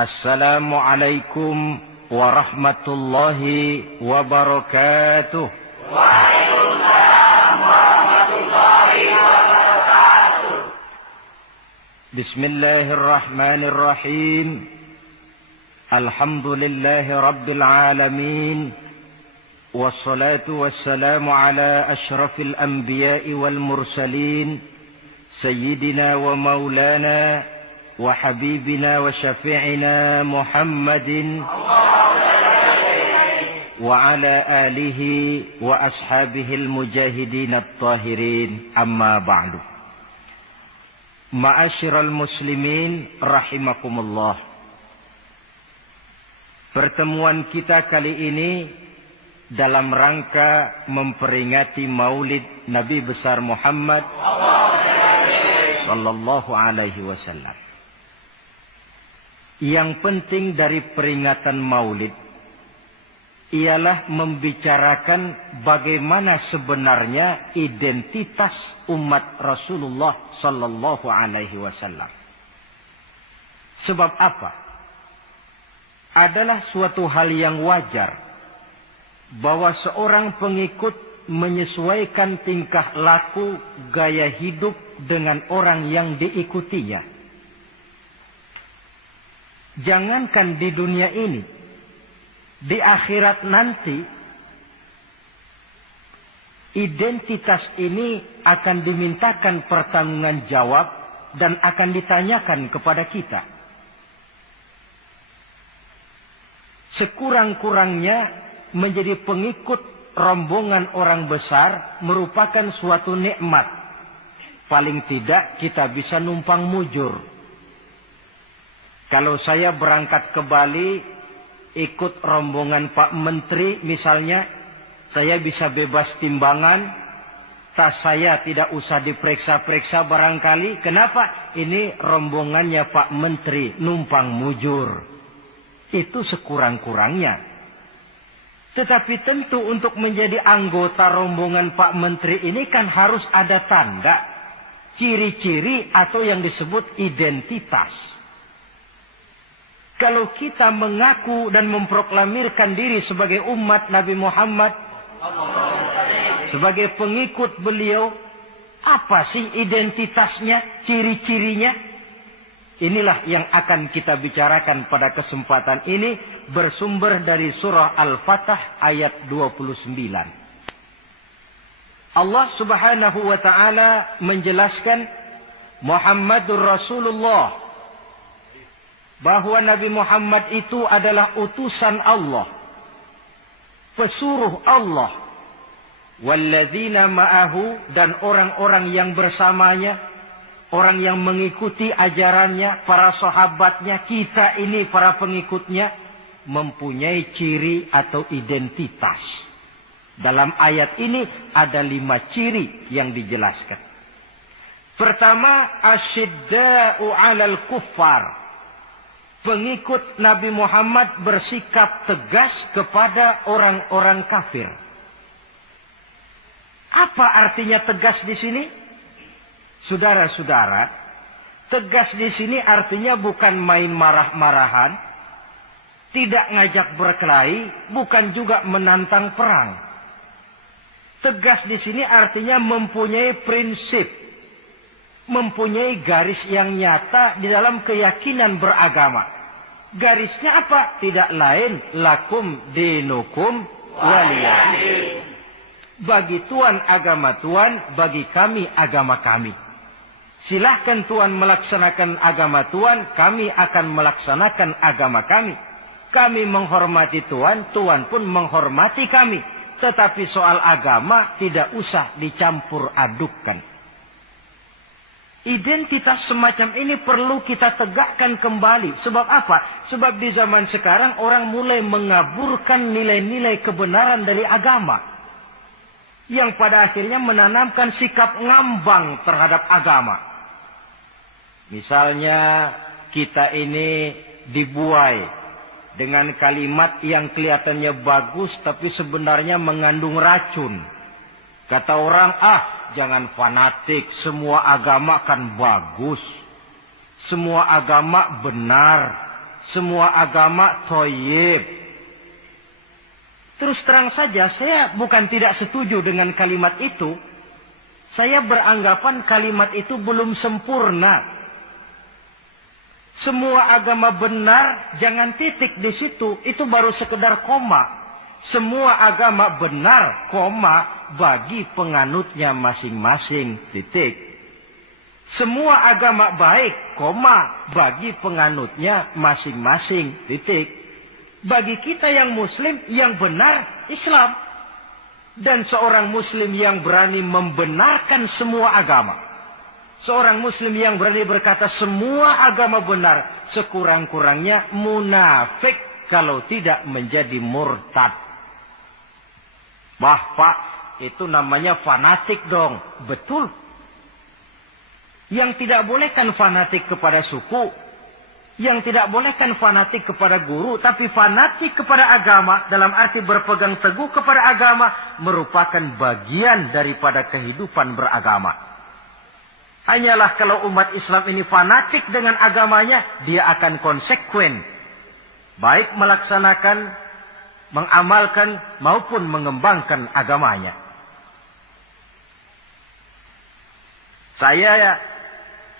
Assalamualaikum warahmatullahi wabarakatuh. Waalaikumsalam warahmatullahi wabarakatuh. Bismillahirrahmanirrahim. Alhamdulillahi rabbil alamin. Wassalatu wassalamu ala ashrafil anbiya'i wal mursalin. Sayyidina wa maulana wa habibina wa syafi'ina Muhammadin wa ala alihi wa ashabihil mujahidin at-tahirin, amma ba'du. Ma'asyiral muslimin rahimakumullah. Pertemuan kita kali ini dalam rangka memperingati Maulid Nabi besar Muhammad sallallahu alaihi wasallam. Yang penting dari peringatan Maulid ialah membicarakan bagaimana sebenarnya identitas umat Rasulullah sallallahu alaihi wasallam. Sebab apa? Adalah suatu hal yang wajar bahwa seorang pengikut menyesuaikan tingkah laku, gaya hidup dengan orang yang diikutinya. Jangankan di dunia ini, di akhirat nanti, identitas ini akan dimintakan pertanggungan jawab dan akan ditanyakan kepada kita. Sekurang-kurangnya menjadi pengikut rombongan orang besar merupakan suatu nikmat. Paling tidak kita bisa numpang mujur. Kalau saya berangkat ke Bali, ikut rombongan Pak Menteri misalnya, saya bisa bebas timbangan, tas saya tidak usah diperiksa-periksa barangkali. Kenapa? Ini rombongannya Pak Menteri, numpang mujur. Itu sekurang-kurangnya. Tetapi tentu untuk menjadi anggota rombongan Pak Menteri ini kan harus ada tanda, ciri-ciri atau yang disebut identitas. Kalau kita mengaku dan memproklamirkan diri sebagai umat Nabi Muhammad, sebagai pengikut beliau, apa sih identitasnya, ciri-cirinya? Inilah yang akan kita bicarakan pada kesempatan ini, bersumber dari surah Al-Fatah ayat 29. Allah subhanahu wa ta'ala menjelaskan Muhammadur Rasulullah, bahwa Nabi Muhammad itu adalah utusan Allah, pesuruh Allah. Walladzina ma'ahu, dan orang-orang yang bersamanya, orang yang mengikuti ajarannya, para sahabatnya, kita ini para pengikutnya, mempunyai ciri atau identitas. Dalam ayat ini ada 5 ciri yang dijelaskan. Pertama, asyidda'u 'alal kuffar. Pengikut Nabi Muhammad bersikap tegas kepada orang-orang kafir. Apa artinya tegas di sini? Saudara-saudara, tegas di sini artinya bukan main marah-marahan, tidak ngajak berkelahi, bukan juga menantang perang. Tegas di sini artinya mempunyai prinsip, mempunyai garis yang nyata di dalam keyakinan beragama. Garisnya apa? Tidak lain, lakum dinukum waliyadin. Bagi Tuhan agama Tuhan, bagi kami agama kami. Silahkan Tuhan melaksanakan agama Tuhan, kami akan melaksanakan agama kami. Kami menghormati Tuhan, Tuhan pun menghormati kami. Tetapi soal agama tidak usah dicampur adukkan. Identitas semacam ini perlu kita tegakkan kembali. Sebab apa? Sebab di zaman sekarang orang mulai mengaburkan nilai-nilai kebenaran dari agama, yang pada akhirnya menanamkan sikap ngambang terhadap agama. Misalnya kita ini dibuai dengan kalimat yang kelihatannya bagus tapi sebenarnya mengandung racun. Kata orang, jangan fanatik, semua agama kan bagus, semua agama benar, semua agama thayyib. Terus terang saja, saya bukan tidak setuju dengan kalimat itu. Saya beranggapan kalimat itu belum sempurna. Semua agama benar, jangan titik di situ. Itu baru sekedar koma. Semua agama benar, koma, bagi penganutnya masing-masing, titik. Semua agama baik, koma, bagi penganutnya masing-masing, titik. Bagi kita yang muslim, yang benar, Islam. Dan seorang muslim yang berani membenarkan semua agama. Seorang muslim yang berani berkata semua agama benar, sekurang-kurangnya munafik kalau tidak menjadi murtad. Wah Pak, itu namanya fanatik dong. Betul. Yang tidak boleh kan fanatik kepada suku. Yang tidak boleh kan fanatik kepada guru. Tapi fanatik kepada agama, dalam arti berpegang teguh kepada agama, merupakan bagian daripada kehidupan beragama. Hanyalah kalau umat Islam ini fanatik dengan agamanya, dia akan konsekuen. Baik melaksanakan, mengamalkan, maupun mengembangkan agamanya. Saya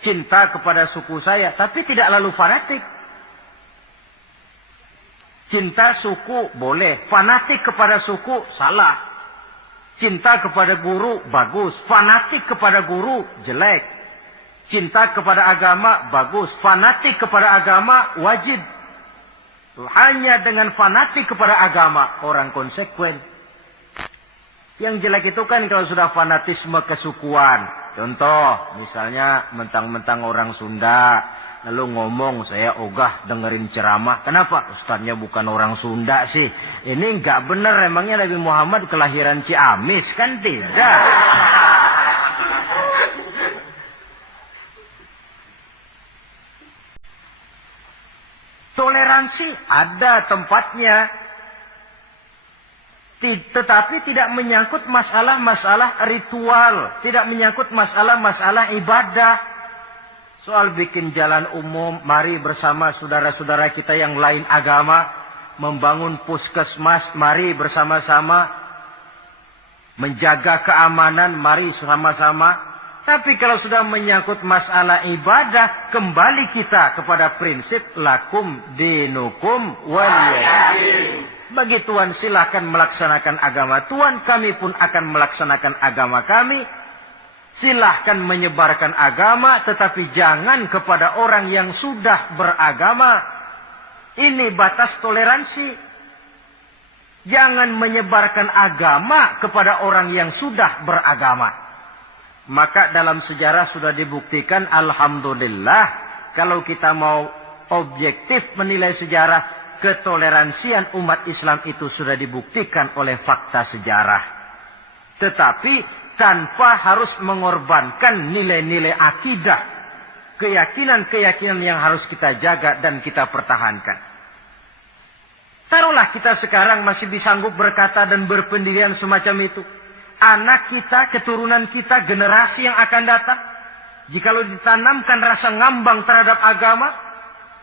cinta kepada suku saya, tapi tidak lalu fanatik. Cinta suku boleh, fanatik kepada suku salah. Cinta kepada guru bagus, fanatik kepada guru jelek. Cinta kepada agama bagus, fanatik kepada agama wajib. Hanya dengan fanatik kepada agama orang konsekuen. Yang jelek itu kan kalau sudah fanatisme kesukuan. Contoh, misalnya mentang-mentang orang Sunda, lalu ngomong, saya ogah dengerin ceramah. Kenapa? Ustaznya bukan orang Sunda sih. Ini nggak benar, emangnya Nabi Muhammad kelahiran Ciamis? Kan tidak. Toleransi ada tempatnya. Tetapi tidak menyangkut masalah-masalah ritual. Tidak menyangkut masalah-masalah ibadah. Soal bikin jalan umum, mari bersama saudara-saudara kita yang lain agama. Membangun puskesmas, mari bersama-sama. Menjaga keamanan, mari sama-sama. Tapi kalau sudah menyangkut masalah ibadah, kembali kita kepada prinsip lakum dinukum waliyadin. Bagi Tuhan silahkan melaksanakan agama Tuhan, kami pun akan melaksanakan agama kami. Silahkan menyebarkan agama, tetapi jangan kepada orang yang sudah beragama. Ini batas toleransi. Jangan menyebarkan agama kepada orang yang sudah beragama. Maka dalam sejarah sudah dibuktikan, alhamdulillah, kalau kita mau objektif menilai sejarah, ketoleransian umat Islam itu sudah dibuktikan oleh fakta sejarah. Tetapi tanpa harus mengorbankan nilai-nilai akidah. Keyakinan-keyakinan yang harus kita jaga dan kita pertahankan. Taruhlah kita sekarang masih disanggup berkata dan berpendirian semacam itu. Anak kita, keturunan kita, generasi yang akan datang. Jikalau ditanamkan rasa ngambang terhadap agama,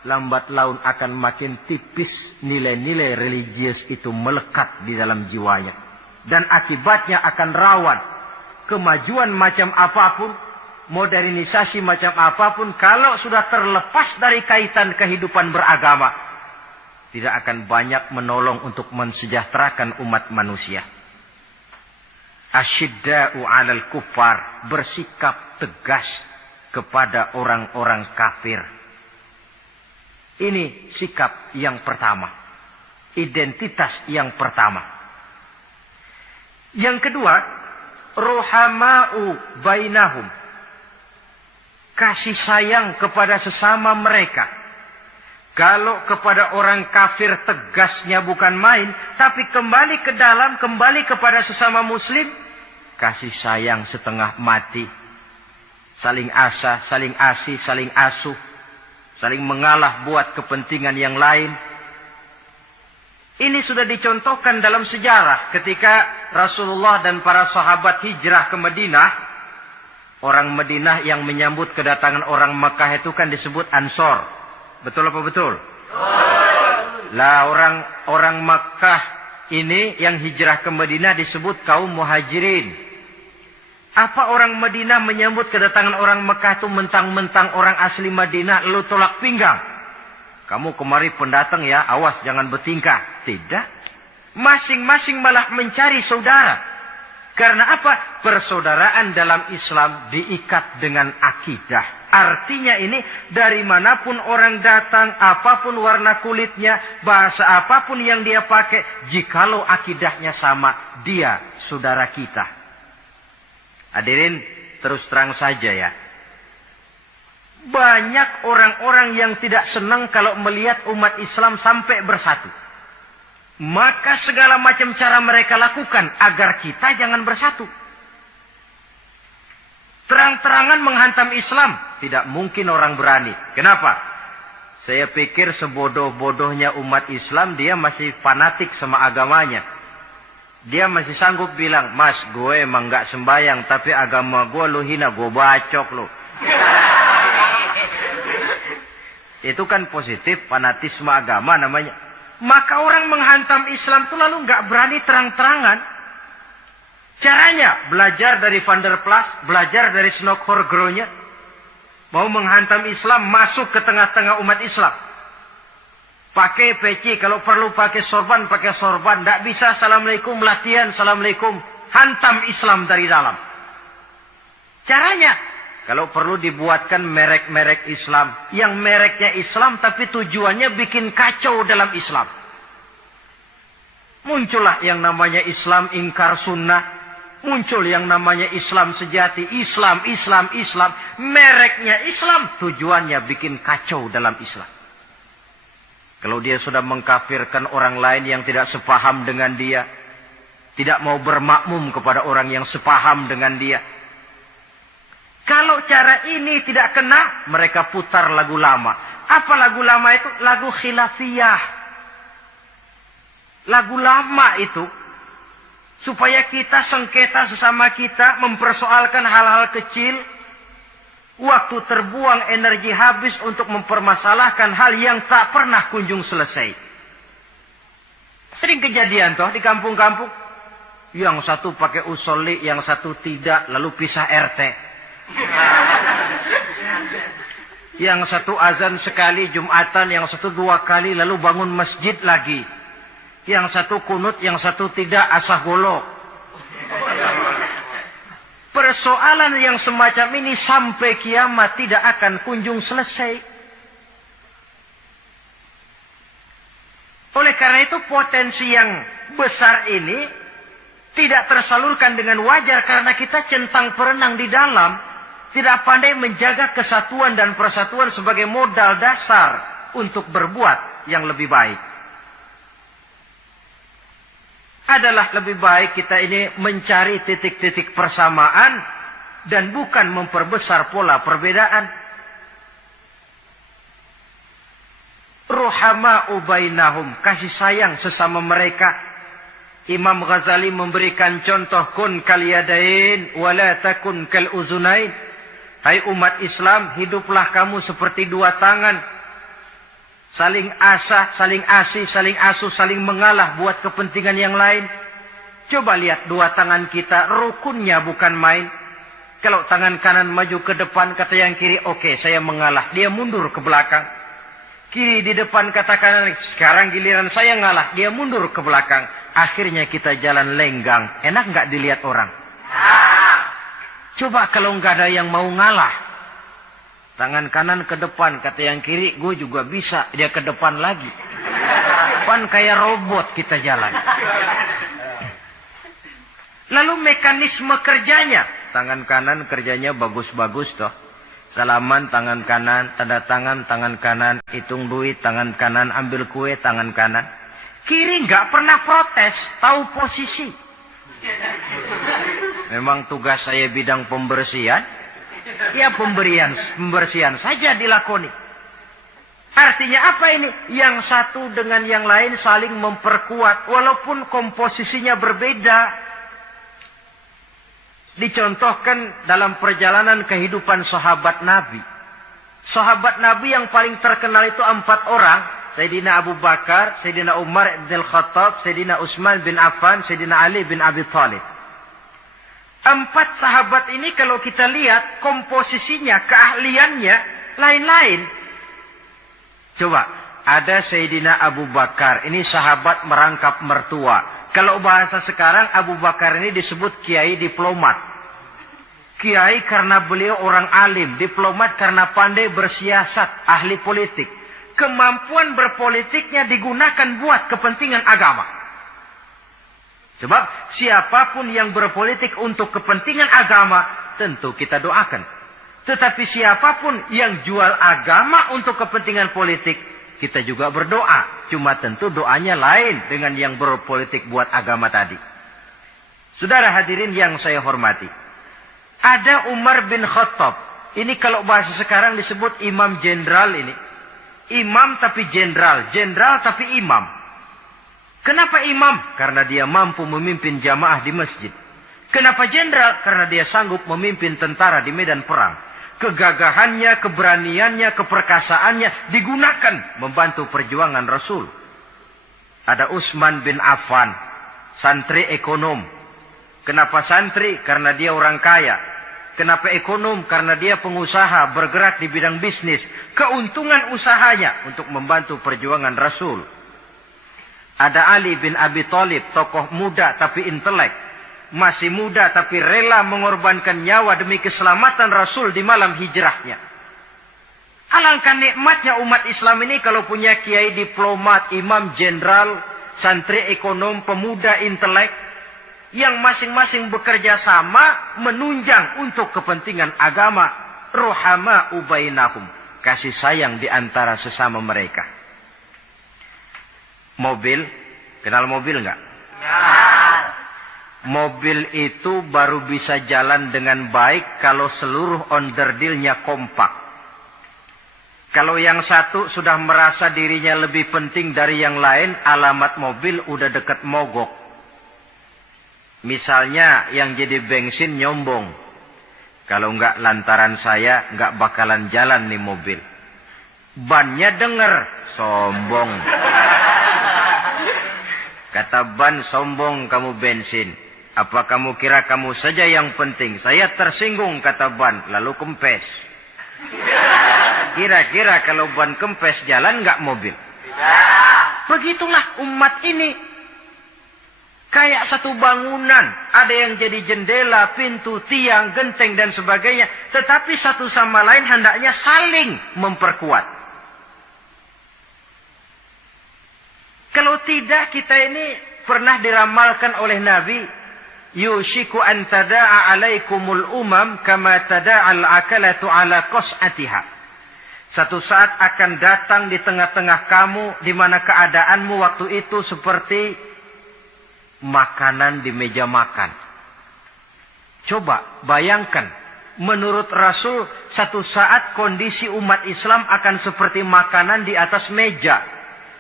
lambat laun akan makin tipis nilai-nilai religius itu melekat di dalam jiwanya. Dan akibatnya akan rawan. Kemajuan macam apapun, modernisasi macam apapun, kalau sudah terlepas dari kaitan kehidupan beragama, tidak akan banyak menolong untuk mensejahterakan umat manusia. Asyidda'u 'alal kuffar, bersikap tegas kepada orang-orang kafir. Ini sikap yang pertama. Identitas yang pertama. Yang kedua, ruhama'u bainahum. Kasih sayang kepada sesama mereka. Kalau kepada orang kafir tegasnya bukan main, tapi kembali ke dalam, kembali kepada sesama muslim, kasih sayang setengah mati. Saling asa, saling asih, saling asuh. Saling mengalah buat kepentingan yang lain. Ini sudah dicontohkan dalam sejarah ketika Rasulullah dan para sahabat hijrah ke Madinah. Orang Madinah yang menyambut kedatangan orang Mekah itu kan disebut Ansor. Betul apa betul? Lah orang Makkah ini yang hijrah ke Madinah disebut kaum muhajirin. Apa orang Madinah menyambut kedatangan orang Makkah itu mentang-mentang orang asli Madinah lalu tolak pinggang? Kamu kemari pendatang ya, awas jangan bertingkah. Tidak. Masing-masing malah mencari saudara. Karena apa? Persaudaraan dalam Islam diikat dengan akidah. Artinya ini dari manapun orang datang, apapun warna kulitnya, bahasa apapun yang dia pakai, jikalau akidahnya sama, dia saudara kita. Hadirin, terus terang saja ya. Banyak orang-orang yang tidak senang kalau melihat umat Islam sampai bersatu. Maka segala macam cara mereka lakukan agar kita jangan bersatu. Terang-terangan menghantam Islam. Tidak mungkin orang berani. Kenapa? Saya pikir sebodoh-bodohnya umat Islam, dia masih fanatik sama agamanya. Dia masih sanggup bilang, Mas, gue emang gak sembayang, tapi agama gue lo hina, gue bacok lo. Itu kan positif, fanatisme agama namanya. Maka orang menghantam Islam itu lalu gak berani terang-terangan. Caranya, belajar dari Van der Plas, belajar dari Snokhorgronya. Mau menghantam Islam, masuk ke tengah-tengah umat Islam. Pakai peci, kalau perlu pakai sorban, pakai sorban. Tidak bisa, Assalamualaikum, latihan, Assalamualaikum. Hantam Islam dari dalam. Caranya, kalau perlu dibuatkan merek-merek Islam. Yang mereknya Islam, tapi tujuannya bikin kacau dalam Islam. Muncullah yang namanya Islam ingkar sunnah. Muncul yang namanya Islam sejati. Islam. Mereknya Islam. Tujuannya bikin kacau dalam Islam. Kalau dia sudah mengkafirkan orang lain yang tidak sepaham dengan dia. Tidak mau bermakmum kepada orang yang sepaham dengan dia. Kalau cara ini tidak kena, mereka putar lagu lama. Apa lagu lama itu? Lagu khilafiyah. Lagu lama itu. Supaya kita sengketa sesama kita, mempersoalkan hal-hal kecil. Waktu terbuang, energi habis untuk mempermasalahkan hal yang tak pernah kunjung selesai. Sering kejadian toh di kampung-kampung. Yang satu pakai usolli, yang satu tidak, lalu pisah RT. Yang satu azan sekali Jumatan, yang satu 2 kali, lalu bangun masjid lagi. Yang satu kunut, yang satu tidak, asah golok. Persoalan yang semacam ini sampai kiamat tidak akan kunjung selesai. Oleh karena itu potensi yang besar ini tidak tersalurkan dengan wajar karena kita centang perenang di dalam. Tidak pandai menjaga kesatuan dan persatuan sebagai modal dasar untuk berbuat yang lebih baik. Adalah lebih baik kita ini mencari titik-titik persamaan dan bukan memperbesar pola perbedaan. Ruhama'u bainahum, kasih sayang sesama mereka. Imam Ghazali memberikan contoh kun kal yadain wala takun kal uzunain. Hai umat Islam, hiduplah kamu seperti 2 tangan. Saling asah, saling asih, saling asuh, saling mengalah buat kepentingan yang lain. Coba lihat 2 tangan kita, rukunnya bukan main. Kalau tangan kanan maju ke depan, kata yang kiri, oke, saya mengalah. Dia mundur ke belakang. Kiri di depan, kata kanan, sekarang giliran saya ngalah. Dia mundur ke belakang. Akhirnya kita jalan lenggang. Enak nggak dilihat orang? Coba kalau nggak ada yang mau ngalah. Tangan kanan ke depan, kata yang kiri, gue juga bisa. Dia ke depan lagi. Pan kayak robot kita jalan. Lalu mekanisme kerjanya. Tangan kanan kerjanya bagus-bagus toh. Salaman tangan kanan, tanda tangan tangan kanan, hitung duit tangan kanan, ambil kue tangan kanan. Kiri nggak pernah protes, tahu posisi. Memang tugas saya bidang pembersihan. Ya pembersihan saja dilakoni. Artinya apa ini? Yang satu dengan yang lain saling memperkuat. Walaupun komposisinya berbeda. Dicontohkan dalam perjalanan kehidupan sahabat Nabi. Sahabat Nabi yang paling terkenal itu 4 orang. Sayyidina Abu Bakar, Sayyidina Umar bin Khattab, Sayyidina Utsman bin Affan, Sayyidina Ali bin Abi Thalib. 4 sahabat ini kalau kita lihat komposisinya, keahliannya lain-lain. Coba, ada Sayyidina Abu Bakar, ini sahabat merangkap mertua. Kalau bahasa sekarang Abu Bakar ini disebut kiai diplomat. Kiai karena beliau orang alim, diplomat karena pandai bersiasat, ahli politik. Kemampuan berpolitiknya digunakan buat kepentingan agama. Sebab siapapun yang berpolitik untuk kepentingan agama, tentu kita doakan. Tetapi siapapun yang jual agama untuk kepentingan politik, kita juga berdoa. Cuma tentu doanya lain dengan yang berpolitik buat agama tadi. Saudara hadirin yang saya hormati. Ada Umar bin Khattab. Ini kalau bahasa sekarang disebut imam jenderal ini. Imam tapi jenderal, jenderal tapi imam. Kenapa imam? Karena dia mampu memimpin jamaah di masjid. Kenapa jenderal? Karena dia sanggup memimpin tentara di medan perang. Kegagahannya, keberaniannya, keperkasaannya digunakan membantu perjuangan Rasul. Ada Utsman bin Affan, santri ekonom. Kenapa santri? Karena dia orang kaya. Kenapa ekonom? Karena dia pengusaha bergerak di bidang bisnis. Keuntungan usahanya untuk membantu perjuangan Rasul. Ada Ali bin Abi Thalib, tokoh muda tapi intelek. Masih muda tapi rela mengorbankan nyawa demi keselamatan Rasul di malam hijrahnya. Alangkah nikmatnya umat Islam ini kalau punya kiai diplomat, imam jenderal, santri ekonom, pemuda intelek. Yang masing-masing bekerja sama menunjang untuk kepentingan agama. Ruhama ubainahum. Kasih sayang di antara sesama mereka. Mobil, kenal mobil enggak? Ya. Mobil itu baru bisa jalan dengan baik kalau seluruh onderdilnya kompak. Kalau yang satu sudah merasa dirinya lebih penting dari yang lain, alamat mobil udah dekat mogok. Misalnya yang jadi bensin nyombong. Kalau enggak lantaran saya, enggak bakalan jalan nih mobil. Bannya denger, sombong. Kata ban, sombong kamu bensin. Apa kamu kira kamu saja yang penting? Saya tersinggung, kata ban, lalu kempes. Kira-kira kalau ban kempes jalan enggak mobil? Begitulah umat ini. Kayak satu bangunan, ada yang jadi jendela, pintu, tiang, genteng dan sebagainya. Tetapi satu sama lain hendaknya saling memperkuat. Kalau tidak, kita ini pernah diramalkan oleh Nabi, yushiku an tada'a alaikumul umam kama tada'al akalatu ala qas'atiha. Satu saat akan datang di tengah-tengah kamu di mana keadaanmu waktu itu seperti makanan di meja makan. Coba bayangkan, menurut Rasul satu saat kondisi umat Islam akan seperti makanan di atas meja.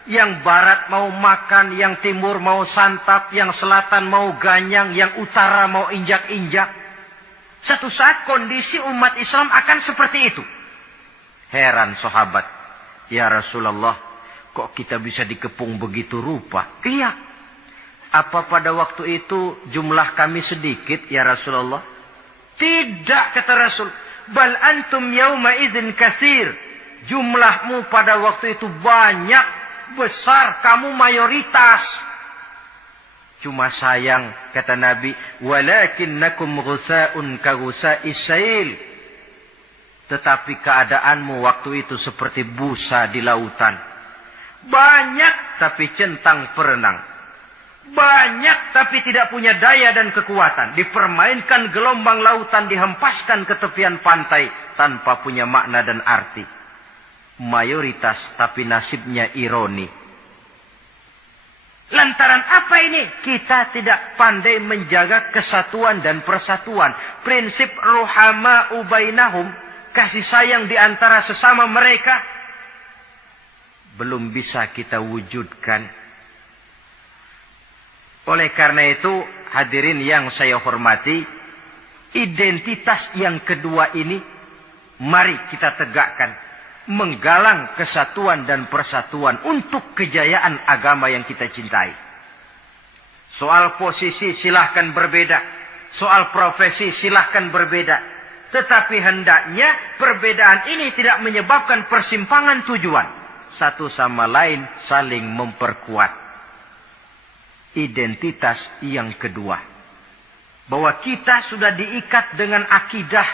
Yang barat mau makan, yang timur mau santap, yang selatan mau ganyang, yang utara mau injak-injak. Satu saat kondisi umat Islam akan seperti itu. Heran sahabat, ya Rasulullah, kok kita bisa dikepung begitu rupa? Iya. Apa pada waktu itu jumlah kami sedikit ya Rasulullah? Tidak, kata Rasul. Bal antum yauma idzin katsir. Jumlahmu pada waktu itu banyak, besar, kamu mayoritas. Cuma sayang, kata Nabi, walakinnakum ghusaa'un ka ghusaa'is sail. Tetapi keadaanmu waktu itu seperti busa di lautan. Banyak tapi centang perenang. Banyak tapi tidak punya daya dan kekuatan. Dipermainkan gelombang lautan, dihempaskan ke tepian pantai tanpa punya makna dan arti. Mayoritas tapi nasibnya ironi. Lantaran apa ini? Kita tidak pandai menjaga kesatuan dan persatuan. Prinsip ruhama ubainahum, kasih sayang di antara sesama mereka, belum bisa kita wujudkan. Oleh karena itu, hadirin yang saya hormati, identitas yang kedua ini, mari kita tegakkan. menggalang kesatuan dan persatuan untuk kejayaan agama yang kita cintai. Soal posisi silahkan berbeda, soal profesi silahkan berbeda, tetapi hendaknya perbedaan ini tidak menyebabkan persimpangan tujuan. Satu sama lain saling memperkuat. Identitas yang kedua, bahwa kita sudah diikat dengan akidah,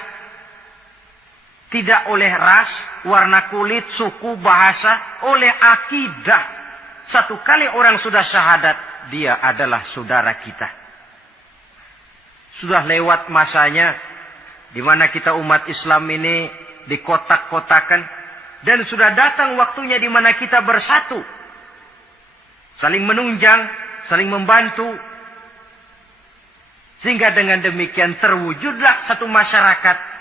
tidak oleh ras, warna kulit, suku, bahasa, oleh akidah. Satu kali orang sudah syahadat, dia adalah saudara kita. Sudah lewat masanya di mana kita umat Islam ini dikotak-kotakan, dan sudah datang waktunya di mana kita bersatu, saling menunjang, saling membantu, sehingga dengan demikian terwujudlah satu masyarakat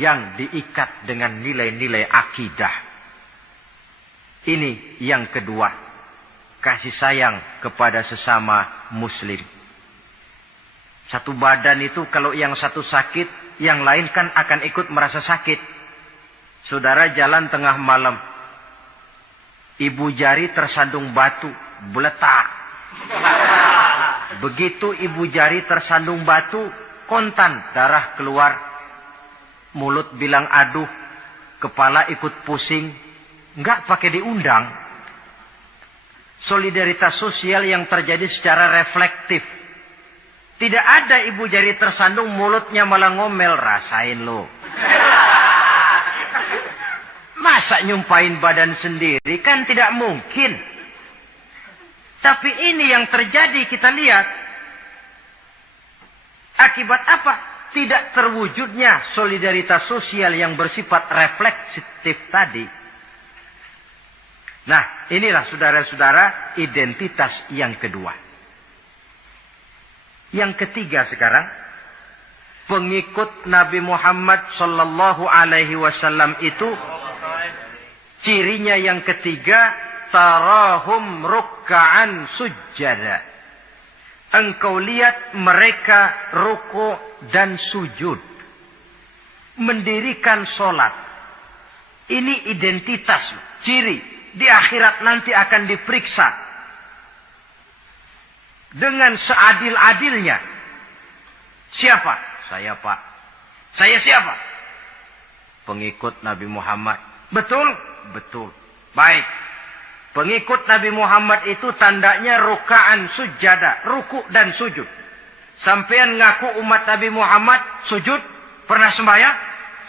yang diikat dengan nilai-nilai akidah. Ini yang kedua, kasih sayang kepada sesama muslim. Satu badan itu kalau yang satu sakit, yang lain kan akan ikut merasa sakit. Saudara jalan tengah malam, ibu jari tersandung batu, beletak. Begitu ibu jari tersandung batu, kontan darah keluar. Mulut bilang aduh, kepala ikut pusing, enggak pakai diundang. Solidaritas sosial yang terjadi secara reflektif. Tidak ada ibu jari tersandung, mulutnya malah ngomel, rasain lo. Masa nyumpain badan sendiri, kan tidak mungkin. Tapi ini yang terjadi, kita lihat. Akibat apa? Tidak terwujudnya solidaritas sosial yang bersifat refleksif tadi. Nah, inilah saudara-saudara identitas yang kedua. Yang ketiga sekarang, pengikut Nabi Muhammad sallallahu alaihi wasallam itu cirinya yang ketiga, tarahum rukka'an sujjada. Engkau lihat mereka ruku dan sujud, mendirikan sholat. Ini identitas, ciri. Di akhirat nanti akan diperiksa dengan seadil-adilnya. Siapa? Saya, Pak. Saya siapa? Pengikut Nabi Muhammad. Betul? Betul. Baik. Pengikut Nabi Muhammad itu tandanya ruka'an sujada, ruku dan sujud. Sampean ngaku umat Nabi Muhammad, sujud, pernah sembahyang?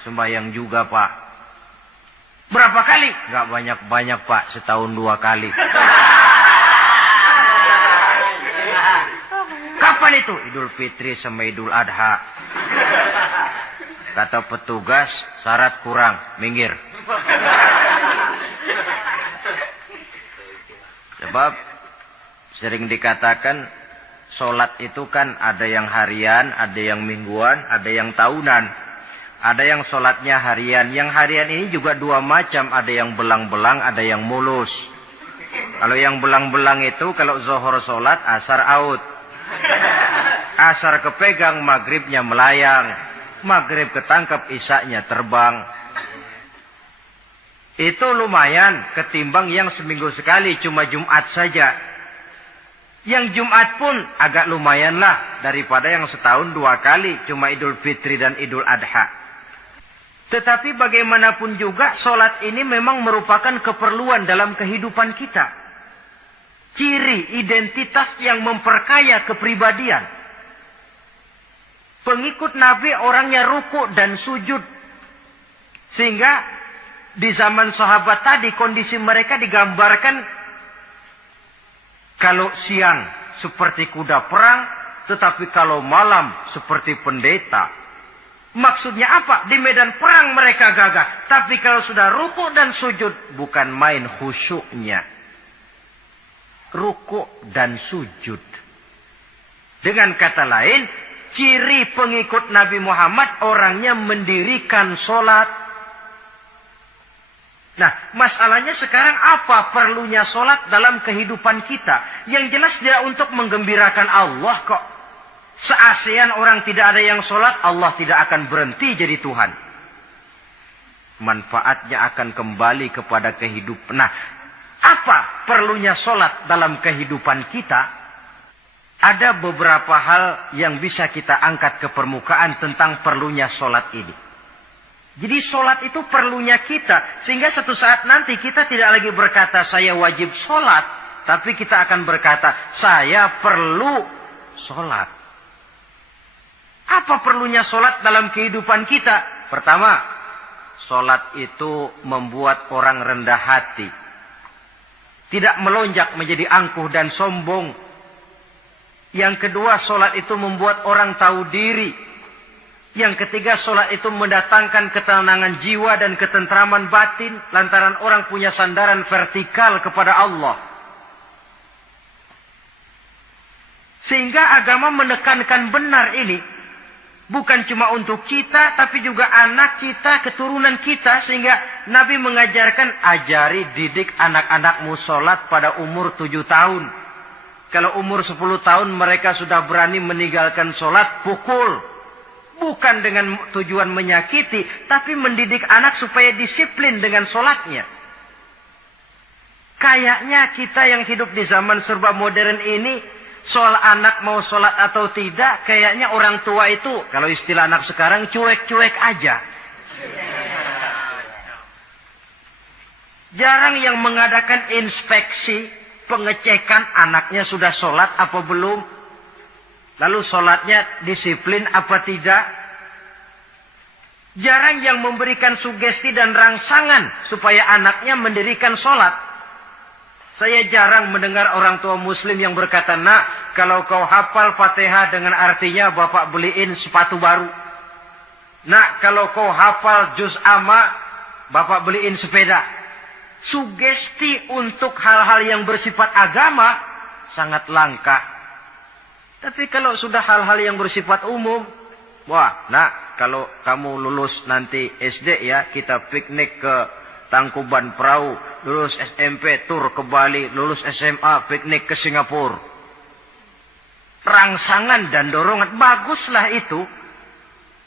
Sembahyang juga, Pak. Berapa kali? Enggak banyak-banyak, Pak, setahun 2 kali. Kapan itu? Idul Fitri sama Idul Adha. Kata petugas, syarat kurang, minggir. Sebab sering dikatakan sholat itu kan ada yang harian, ada yang mingguan, ada yang tahunan. Ada yang sholatnya harian. Yang harian ini juga 2 macam. Ada yang belang-belang, ada yang mulus. Kalau yang belang-belang itu kalau zuhur sholat, asar out. Asar kepegang, maghribnya melayang. Maghrib ketangkap, isaknya terbang. Itu lumayan ketimbang yang seminggu sekali cuma Jumat saja. Yang Jumat pun agak lumayan lah daripada yang setahun 2 kali cuma Idul Fitri dan Idul Adha. Tetapi bagaimanapun juga sholat ini memang merupakan keperluan dalam kehidupan kita. Ciri identitas yang memperkaya kepribadian. Pengikut Nabi orangnya ruku dan sujud. Sehingga di zaman sahabat tadi kondisi mereka digambarkan kalau siang seperti kuda perang, tetapi kalau malam seperti pendeta. Maksudnya apa? Di medan perang mereka gagah, tapi kalau sudah ruku dan sujud bukan main khusyuknya. Ruku dan sujud. Dengan kata lain, ciri pengikut Nabi Muhammad orangnya mendirikan sholat. Nah, masalahnya sekarang apa perlunya sholat dalam kehidupan kita? Yang jelas dia untuk menggembirakan Allah kok. Se-ASEAN orang tidak ada yang sholat, Allah tidak akan berhenti jadi Tuhan. manfaatnya akan kembali kepada kehidupan. Nah, apa perlunya sholat dalam kehidupan kita? Ada beberapa hal yang bisa kita angkat ke permukaan tentang perlunya sholat ini. Jadi sholat itu perlunya kita. Sehingga suatu saat nanti kita tidak lagi berkata saya wajib sholat. Tapi kita akan berkata saya perlu sholat. Apa perlunya sholat dalam kehidupan kita? Pertama, sholat itu membuat orang rendah hati. Tidak melonjak menjadi angkuh dan sombong. Yang kedua, sholat itu membuat orang tahu diri. Yang ketiga, sholat itu mendatangkan ketenangan jiwa dan ketentraman batin. Lantaran orang punya sandaran vertikal kepada Allah. Sehingga agama menekankan benar ini. Bukan cuma untuk kita, tapi juga anak kita, keturunan kita. Sehingga Nabi mengajarkan, ajari, didik anak-anakmu sholat pada umur 7 tahun. Kalau umur 10 tahun mereka sudah berani meninggalkan sholat, pukul. Bukan dengan tujuan menyakiti, tapi mendidik anak supaya disiplin dengan sholatnya. Kayaknya kita yang hidup di zaman serba modern ini, soal anak mau sholat atau tidak, kayaknya orang tua itu, kalau istilah anak sekarang, cuek-cuek aja. Jarang yang mengadakan inspeksi, pengecekan anaknya sudah sholat apa belum. Lalu sholatnya disiplin apa tidak. Jarang yang memberikan sugesti dan rangsangan supaya anaknya mendirikan sholat. Saya jarang mendengar orang tua muslim yang berkata, nak, kalau kau hafal Fatihah dengan artinya bapak beliin sepatu baru. Nak, kalau kau hafal juz amma, bapak beliin sepeda. Sugesti untuk hal-hal yang bersifat agama sangat langka. Tapi kalau sudah hal-hal yang bersifat umum, wah, nak, kalau kamu lulus nanti SD ya, kita piknik ke Tangkuban Perahu, lulus SMP tur ke Bali, lulus SMA piknik ke Singapura. Rangsangan dan dorongan, baguslah itu.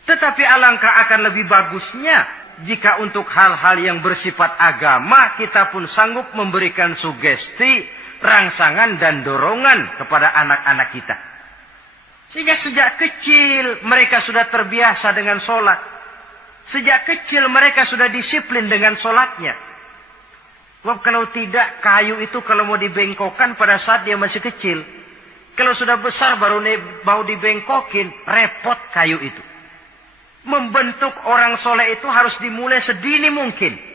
Tetapi alangkah akan lebih bagusnya jika untuk hal-hal yang bersifat agama kita pun sanggup memberikan sugesti, rangsangan dan dorongan kepada anak-anak kita. Sehingga sejak kecil mereka sudah terbiasa dengan sholat. Sejak kecil mereka sudah disiplin dengan sholatnya. Sebab kalau tidak, kayu itu kalau mau dibengkokkan pada saat dia masih kecil. Kalau sudah besar baru mau dibengkokin, repot kayu itu. Membentuk orang soleh itu harus dimulai sedini mungkin.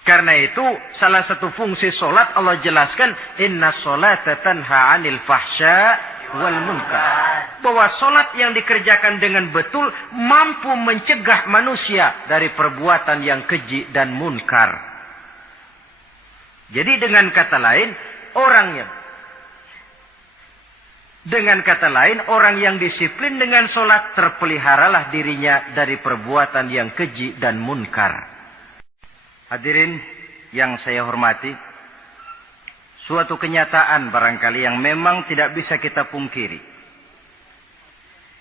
Karena itu salah satu fungsi solat Allah jelaskan, inna sholata tanha 'anil fahsya wal munkar. Bahwa solat yang dikerjakan dengan betul mampu mencegah manusia dari perbuatan yang keji dan munkar. Jadi dengan kata lain, orang yang disiplin dengan solat terpeliharalah dirinya dari perbuatan yang keji dan munkar. Hadirin yang saya hormati, suatu kenyataan barangkali yang memang tidak bisa kita pungkiri,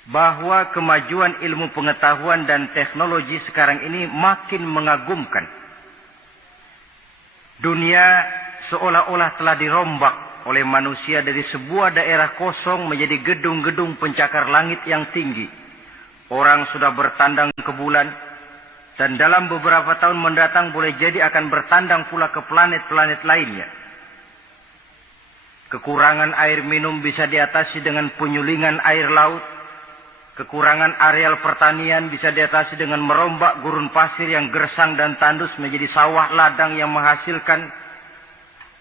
bahwa kemajuan ilmu pengetahuan dan teknologi sekarang ini makin mengagumkan. Dunia seolah-olah telah dirombak oleh manusia dari sebuah daerah kosong menjadi gedung-gedung pencakar langit yang tinggi. Orang sudah bertandang ke bulan. Dan dalam beberapa tahun mendatang boleh jadi akan bertandang pula ke planet-planet lainnya. Kekurangan air minum bisa diatasi dengan penyulingan air laut. Kekurangan areal pertanian bisa diatasi dengan merombak gurun pasir yang gersang dan tandus menjadi sawah ladang yang menghasilkan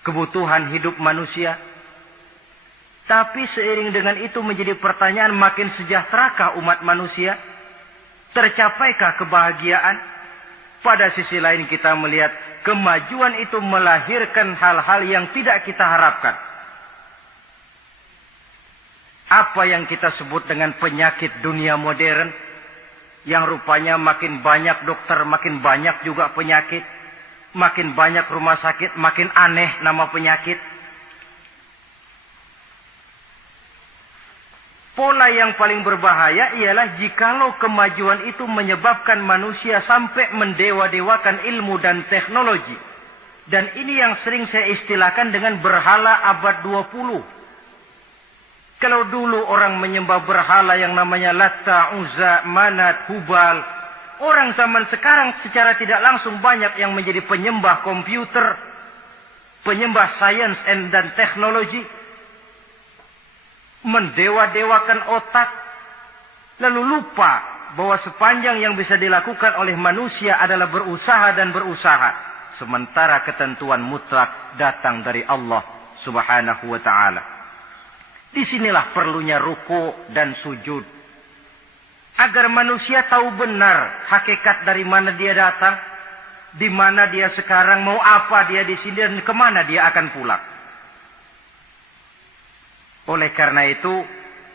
kebutuhan hidup manusia. Tapi seiring dengan itu menjadi pertanyaan, makin sejahterakah umat manusia? Tercapaikah kebahagiaan? Pada sisi lain kita melihat kemajuan itu melahirkan hal-hal yang tidak kita harapkan. Apa yang kita sebut dengan penyakit dunia modern, yang rupanya makin banyak dokter, makin banyak juga penyakit, makin banyak rumah sakit, makin aneh nama penyakit. Pola yang paling berbahaya ialah jikalau kemajuan itu menyebabkan manusia sampai mendewa-dewakan ilmu dan teknologi. Dan ini yang sering saya istilahkan dengan berhala abad 20. Kalau dulu orang menyembah berhala yang namanya Latta, Uzza, Manat, Hubal, orang zaman sekarang secara tidak langsung banyak yang menjadi penyembah komputer, penyembah sains dan teknologi, mendewa-dewakan otak, lalu lupa bahwa sepanjang yang bisa dilakukan oleh manusia adalah berusaha dan berusaha, sementara ketentuan mutlak datang dari Allah Subhanahu wa ta'ala. Disinilah perlunya ruku dan sujud, agar manusia tahu benar hakikat dari mana dia datang, di mana dia sekarang, mau apa dia di sini, dan kemana dia akan pulang. Oleh karena itu,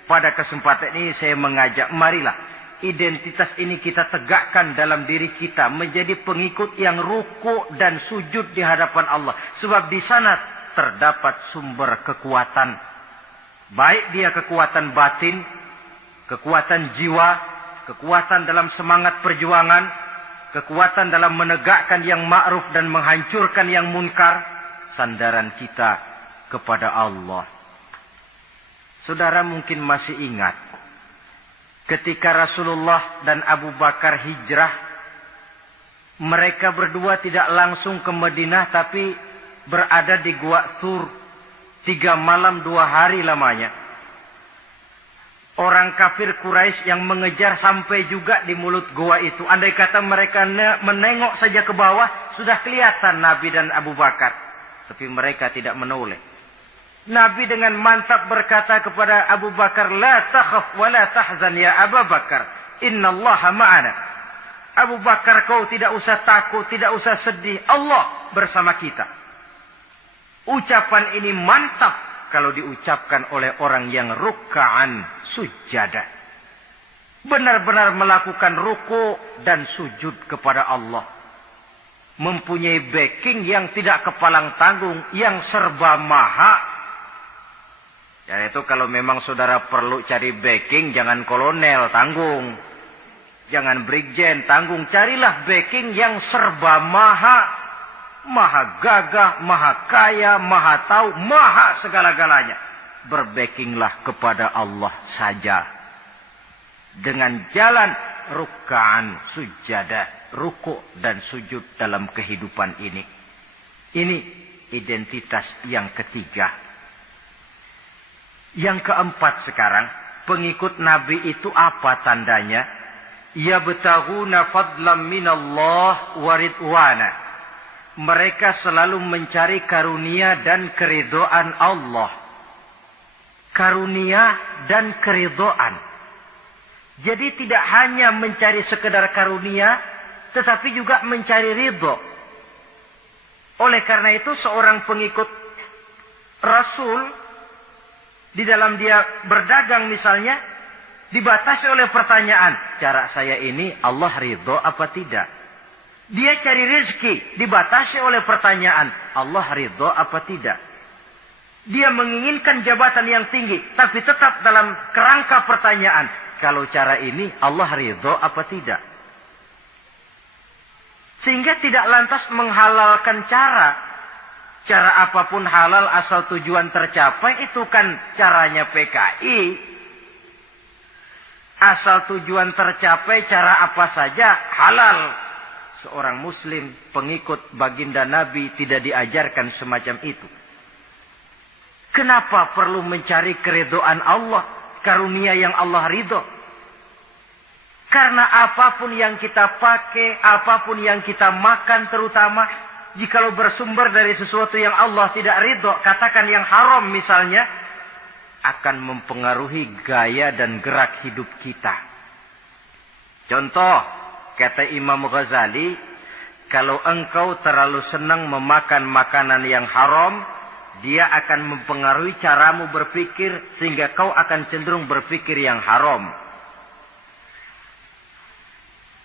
pada kesempatan ini saya mengajak, marilah identitas ini kita tegakkan dalam diri kita, menjadi pengikut yang ruku dan sujud di hadapan Allah. Sebab di sana terdapat sumber kekuatan. Baik dia kekuatan batin, kekuatan jiwa, kekuatan dalam semangat perjuangan, kekuatan dalam menegakkan yang ma'ruf dan menghancurkan yang munkar. Sandaran kita kepada Allah. Saudara mungkin masih ingat ketika Rasulullah dan Abu Bakar hijrah, mereka berdua tidak langsung ke Madinah tapi berada di Gua Thur, 3 malam 2 hari lamanya. Orang kafir Quraisy yang mengejar sampai juga di mulut gua itu. Andai kata mereka menengok saja ke bawah, sudah kelihatan Nabi dan Abu Bakar, tapi mereka tidak menoleh. Nabi dengan mantap berkata kepada Abu Bakar, "La takhaf wa la tahzan ya Abu Bakar, innallaha ma'ana." Abu Bakar, kau tidak usah takut, tidak usah sedih, Allah bersama kita. Ucapan ini mantap kalau diucapkan oleh orang yang ruk'an sujada. Benar-benar melakukan ruku dan sujud kepada Allah. Mempunyai backing yang tidak kepalang tanggung, yang serba maha. Ya itu kalau memang saudara perlu cari backing, jangan kolonel, tanggung. Jangan brigjen, tanggung. Carilah backing yang serba maha. Maha gagah, maha kaya, maha tahu, maha segala-galanya. Berbackinglah kepada Allah saja. Dengan jalan ruk'an sujada, ruku dan sujud dalam kehidupan ini. Ini identitas yang ketiga. Yang keempat sekarang, pengikut Nabi itu apa tandanya? Yabtaghuna fadlan minallah wa ridwana. Mereka selalu mencari karunia dan keridhaan Allah. Karunia dan keridhaan. Jadi tidak hanya mencari sekedar karunia, tetapi juga mencari ridho. Oleh karena itu seorang pengikut Rasul, di dalam dia berdagang misalnya, dibatasi oleh pertanyaan, cara saya ini Allah ridho apa tidak? Dia cari rezeki, dibatasi oleh pertanyaan, Allah ridho apa tidak? Dia menginginkan jabatan yang tinggi, tapi tetap dalam kerangka pertanyaan, kalau cara ini Allah ridho apa tidak? Sehingga tidak lantas menghalalkan cara apapun halal asal tujuan tercapai, itu kan caranya PKI. Asal tujuan tercapai cara apa saja halal. Seorang muslim pengikut baginda Nabi tidak diajarkan semacam itu. Kenapa perlu mencari keridhaan Allah, karunia yang Allah ridho? Karena apapun yang kita pakai, apapun yang kita makan terutama, jikalau bersumber dari sesuatu yang Allah tidak ridho, katakan yang haram misalnya, akan mempengaruhi gaya dan gerak hidup kita. Contoh, kata Imam Ghazali, kalau engkau terlalu senang memakan makanan yang haram, dia akan mempengaruhi caramu berpikir, sehingga kau akan cenderung berpikir yang haram.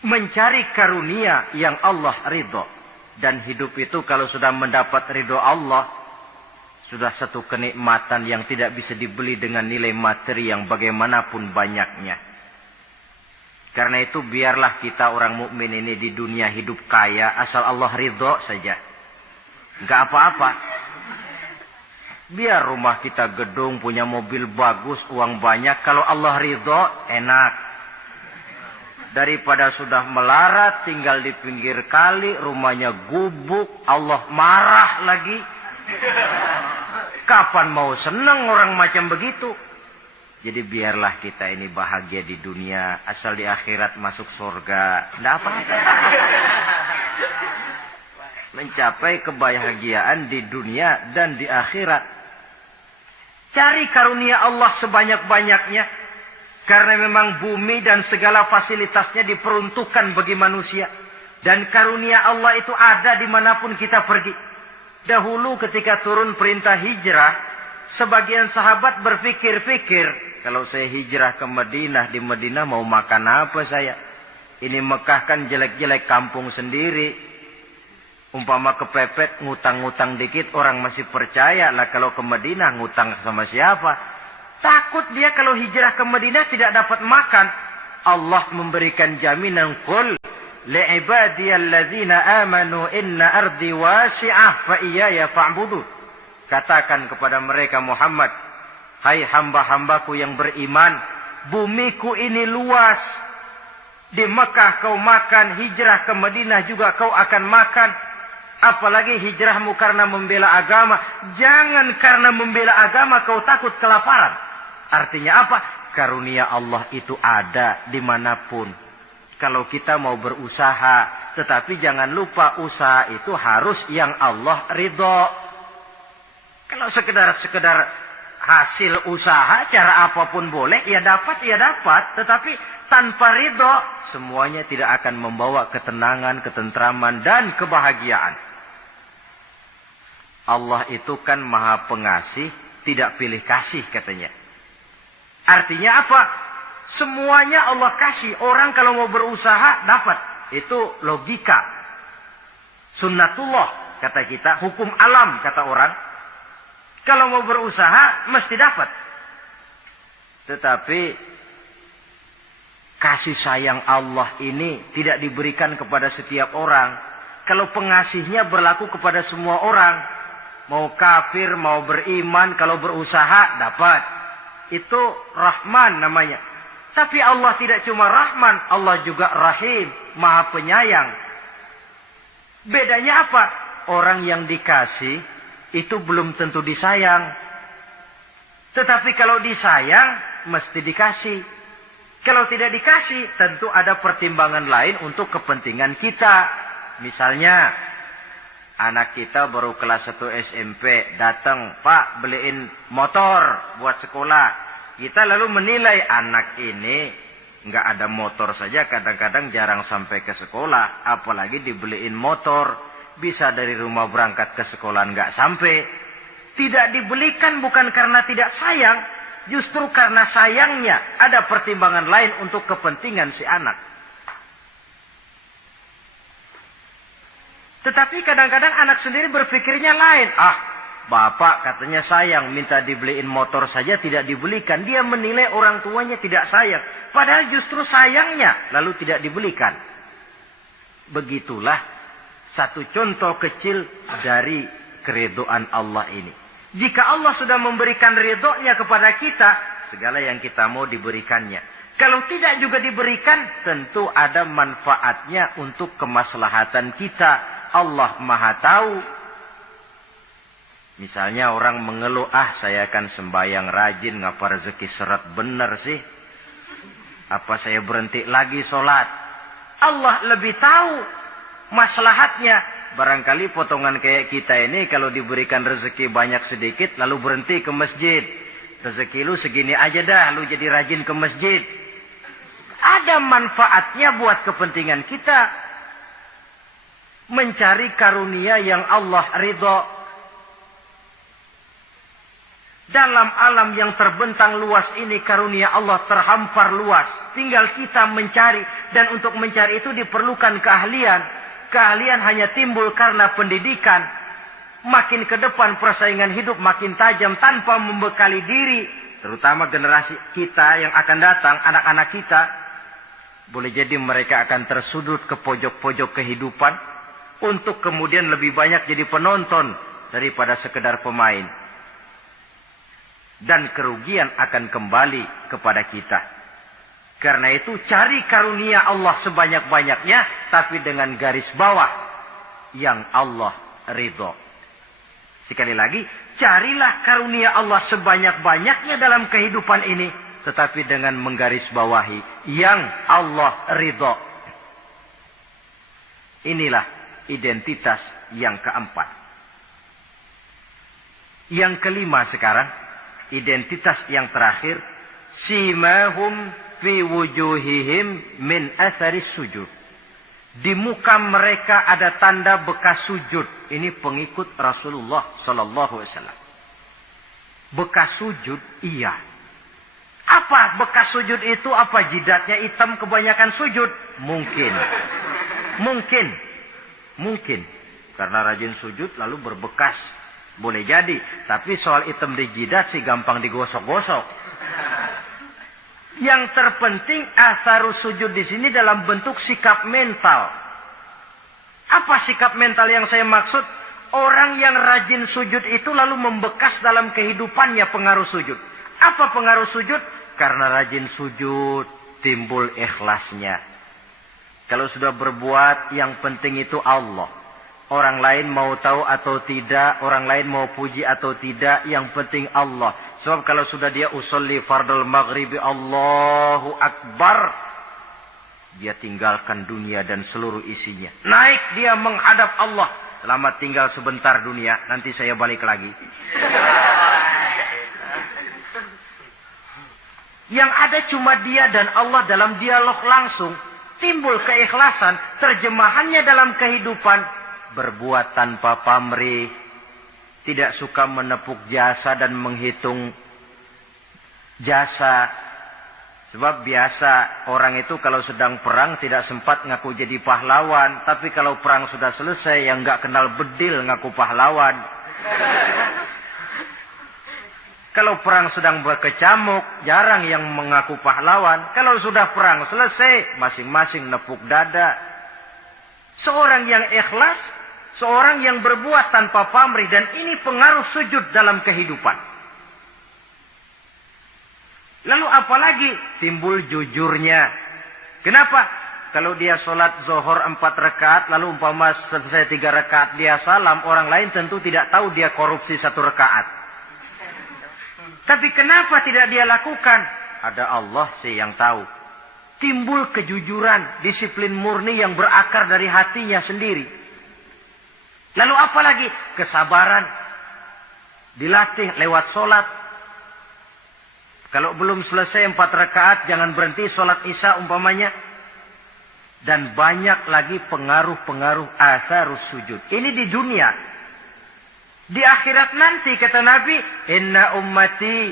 Mencari karunia yang Allah ridho. Dan hidup itu kalau sudah mendapat ridho Allah, Sudah satu kenikmatan yang tidak bisa dibeli dengan nilai materi yang bagaimanapun banyaknya. Karena itu biarlah kita orang mukmin ini di dunia hidup kaya asal Allah ridho saja. Enggak apa-apa. Biar rumah kita gedung, punya mobil bagus, uang banyak. Kalau Allah ridho, enak. Daripada sudah melarat, tinggal di pinggir kali, rumahnya gubuk, Allah marah lagi. Kapan mau senang orang macam begitu? Jadi biarlah kita ini bahagia di dunia, asal di akhirat masuk surga. Tidak apa-apa. Mencapai kebahagiaan di dunia dan di akhirat. Cari karunia Allah sebanyak-banyaknya. Karena memang bumi dan segala fasilitasnya diperuntukkan bagi manusia. Dan karunia Allah itu ada dimanapun kita pergi. Dahulu ketika turun perintah hijrah, sebagian sahabat berpikir-pikir, kalau saya hijrah ke Madinah, di Madinah mau makan apa saya? Ini Mekah kan jelek-jelek kampung sendiri. Umpama kepepet, ngutang-ngutang dikit, orang masih percaya lah. Kalau ke Madinah, ngutang sama siapa? Takut dia kalau hijrah ke Madinah tidak dapat makan. Allah memberikan jaminan, qul li'ibadiyalladzina amanu inna ardi wasi'ah fa iyaya fa'budu. Katakan kepada mereka Muhammad, hai hamba-hambaku yang beriman, bumiku ini luas. Di Mekah kau makan, hijrah ke Madinah juga kau akan makan. Apalagi hijrahmu karena membela agama. Jangan karena membela agama kau takut kelaparan. Artinya apa? Karunia Allah itu ada dimanapun. Kalau kita mau berusaha. Tetapi jangan lupa usaha itu harus yang Allah ridho. Kalau sekedar hasil usaha, cara apapun boleh. Ya dapat. Tetapi tanpa ridho, semuanya tidak akan membawa ketenangan, ketentraman, dan kebahagiaan. Allah itu kan maha pengasih, tidak pilih kasih katanya. Artinya apa? Semuanya Allah kasih. Orang kalau mau berusaha, dapat. Itu logika. Sunnatullah, kata kita. Hukum alam, kata orang. Kalau mau berusaha, mesti dapat. Tetapi kasih sayang Allah ini tidak diberikan kepada setiap orang. Kalau pengasihnya berlaku kepada semua orang. Mau kafir, mau beriman, kalau berusaha dapat. Itu Rahman namanya. Tapi Allah tidak cuma Rahman, Allah juga Rahim, Maha Penyayang. Bedanya apa? Orang yang dikasih itu belum tentu disayang. Tetapi kalau disayang, mesti dikasih. Kalau tidak dikasih, tentu ada pertimbangan lain untuk kepentingan kita. Misalnya, anak kita baru kelas 1 SMP, datang, Pak beliin motor buat sekolah. Kita lalu menilai anak ini nggak ada motor saja, kadang-kadang jarang sampai ke sekolah. Apalagi dibeliin motor, bisa dari rumah berangkat ke sekolah nggak sampai. Tidak dibelikan bukan karena tidak sayang, justru karena sayangnya ada pertimbangan lain untuk kepentingan si anak. Tetapi kadang-kadang anak sendiri berpikirnya lain. Bapak katanya sayang, minta dibeliin motor saja tidak dibelikan. Dia menilai orang tuanya tidak sayang. Padahal justru sayangnya lalu tidak dibelikan. Begitulah satu contoh kecil dari keridhaan Allah ini. Jika Allah sudah memberikan ridhonya kepada kita, segala yang kita mau diberikannya. Kalau tidak juga diberikan, tentu ada manfaatnya untuk kemaslahatan kita. Allah Maha Tahu. Misalnya orang mengeluh, saya kan sembahyang rajin, ngapa rezeki seret bener sih? Apa saya berhenti lagi sholat? Allah lebih tahu maslahatnya. Barangkali potongan kayak kita ini kalau diberikan rezeki banyak sedikit, lalu berhenti ke masjid. Rezeki lu segini aja dah, lu jadi rajin ke masjid. Ada manfaatnya buat kepentingan kita. Mencari karunia yang Allah ridho. Dalam alam yang terbentang luas ini, karunia Allah terhampar luas. Tinggal kita mencari. Dan untuk mencari itu diperlukan keahlian. Keahlian hanya timbul karena pendidikan. makin ke depan persaingan hidup makin tajam tanpa membekali diri, terutama generasi kita yang akan datang, anak-anak kita, boleh jadi mereka akan tersudut ke pojok-pojok kehidupan untuk kemudian lebih banyak jadi penonton daripada sekedar pemain. Dan kerugian akan kembali kepada kita. Karena itu cari karunia Allah sebanyak-banyaknya, tapi dengan garis bawah yang Allah ridho. Sekali lagi, carilah karunia Allah sebanyak-banyaknya dalam kehidupan ini, tetapi dengan menggarisbawahi yang Allah ridho. Inilah identitas yang keempat. Yang kelima sekarang, identitas yang terakhir, simahum fi wujuhihim min atharis sujud. Di muka mereka ada tanda bekas sujud. Ini pengikut Rasulullah sallallahu alaihi wasallam. Bekas sujud, iya. Apa bekas sujud itu? Apa jidatnya hitam kebanyakan sujud? Mungkin. Karena rajin sujud lalu berbekas. Boleh jadi. Tapi soal hitam di jidat sih gampang digosok-gosok. Yang terpenting atharus sujud di sini dalam bentuk sikap mental. Apa sikap mental yang saya maksud? Orang yang rajin sujud itu lalu membekas dalam kehidupannya pengaruh sujud. Apa pengaruh sujud? Karena rajin sujud timbul ikhlasnya. Kalau sudah berbuat, yang penting itu Allah. Orang lain mau tahu atau tidak, orang lain mau puji atau tidak, yang penting Allah. Sebab kalau sudah dia usolli fardal maghribi Allahu Akbar, dia tinggalkan dunia dan seluruh isinya. Naik dia menghadap Allah. Selamat tinggal sebentar dunia, nanti saya balik lagi. Yang ada cuma dia dan Allah dalam dialog langsung. Timbul keikhlasan, terjemahannya dalam kehidupan. Berbuat tanpa pamrih, tidak suka menepuk jasa dan menghitung jasa. Sebab biasa orang itu kalau sedang perang tidak sempat ngaku jadi pahlawan. Tapi kalau perang sudah selesai, yang gak kenal bedil ngaku pahlawan. Kalau perang sedang berkecamuk, jarang yang mengaku pahlawan. Kalau sudah perang selesai, masing-masing nepuk dada. Seorang yang ikhlas, seorang yang berbuat tanpa pamrih, dan ini pengaruh sujud dalam kehidupan. Lalu apalagi timbul jujurnya. Kenapa? Kalau dia sholat zuhur 4 rakaat, lalu umpama selesai 3 rakaat dia salam, orang lain tentu tidak tahu dia korupsi 1 rakaat. Tapi kenapa tidak dia lakukan? Ada Allah sih yang tahu. Timbul kejujuran, disiplin murni yang berakar dari hatinya sendiri. Lalu apa lagi? Kesabaran. Dilatih lewat sholat. Kalau belum selesai 4 rakaat, jangan berhenti sholat isya umpamanya. Dan banyak lagi pengaruh-pengaruh atharus sujud. Ini di dunia. Di akhirat nanti kata Nabi, inna ummati